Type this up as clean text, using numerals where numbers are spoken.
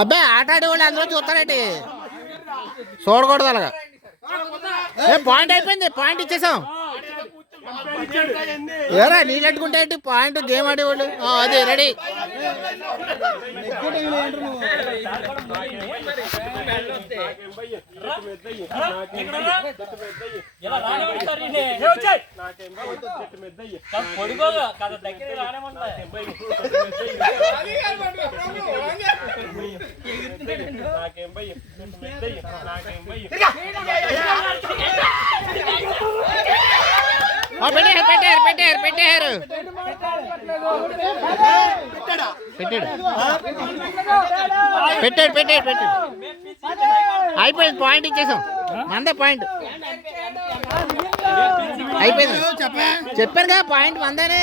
అబ్బాయి ఆట ఆడే వాళ్ళు అందరూ చూస్తారండి, చూడకూడదు అలాగా. పాయింట్ అయిపోయింది, పాయింట్ ఇచ్చేసాం. ఏరా నీళ్ళు అట్టుకుంటే పాయింట్ గేమ్ ఆడేవాళ్ళు. అదే రెడీ. పెట్టారు పెట్టారు పెట్టారు పెట్టాడు పెట్టాడు పెట్టాడు. అయిపోయింది, పాయింట్ ఇచ్చేసాం. మందే పాయింట్ అయిపోయింది. చెప్పాను కదా పాయింట్ మందేనే.